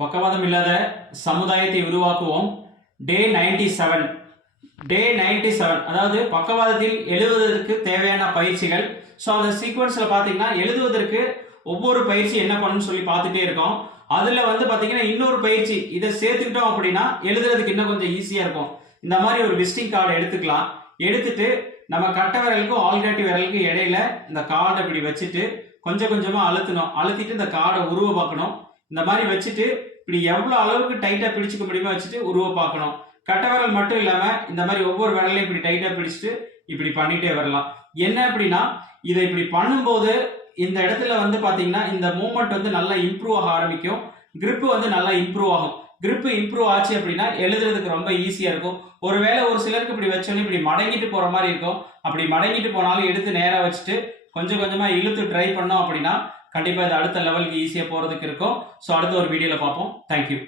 பக்கவாதம் இல்லாத சமுதாயத்தை உருவாக்குவோம். Day ninety seven day ninety seven அதாவது பக்கவாதத்தில் எழுதுவதற்கு தேவையான பயிற்சிகள். ஸோ அந்த சீக்வன்ஸில் பார்த்தீங்கன்னா எழுதுவதற்கு ஒவ்வொரு பயிற்சி என்ன பண்ணணும்னு சொல்லி பார்த்துட்டே இருக்கோம். அதில் வந்து பார்த்தீங்கன்னா இன்னொரு பயிற்சி. இதை சேர்த்துக்கிட்டோம் அப்படின்னா எழுதுறதுக்கு இன்னும் கொஞ்சம் ஈஸியாக இருக்கும். இந்த மாதிரி ஒரு விசிட்டிங் கார்டு எடுத்துக்கலாம். எடுத்துட்டு நம்ம கட்டை விரலுக்கும் ஆல்ரெட்டி விரலுக்கும் இடையில இந்த கார்டை இப்படி வச்சுட்டு கொஞ்சம் கொஞ்சமாக அழுத்தணும். அழுத்திட்டு இந்த கார்டை உருவ பார்க்கணும் இந்த மாதிரி வச்சுட்டு இப்படி எவ்வளோ அளவுக்கு டைட்டாக பிடிச்சிக்க முடியுமோ வச்சுட்டு உருவ பார்க்கணும். கட்டவரல் மட்டும் இல்லாமல் இந்த மாதிரி ஒவ்வொரு விரலையும் இப்படி டைட்டாக பிடிச்சிட்டு இப்படி பண்ணிட்டே வரலாம். என்ன அப்படின்னா இதை இப்படி பண்ணும்போது இந்த இடத்துல வந்து பார்த்தீங்கன்னா இந்த மூமெண்ட் வந்து நல்லா இம்ப்ரூவ் ஆக ஆரம்பிக்கும். கிரிப்பு வந்து நல்லா இம்ப்ரூவ் ஆகும். கிரிப்பு இம்ப்ரூவ் ஆச்சு அப்படின்னா எழுதுறதுக்கு ரொம்ப ஈஸியாக இருக்கும். ஒருவேளை ஒரு சிலருக்கு இப்படி வச்சோன்னே இப்படி மடங்கிட்டு போகிற மாதிரி இருக்கும். அப்படி மடங்கிட்டு போனாலும் எடுத்து நேராக வச்சுட்டு கொஞ்சம் கொஞ்சமாக இழுத்து ட்ரை பண்ணோம் அப்படின்னா கண்டிப்பாக இது அடுத்த லெவலுக்கு ஈஸியாக போகிறதுக்கு இருக்கும். ஸோ அடுத்த ஒரு வீடியோவில் பார்ப்போம். தேங்க்யூ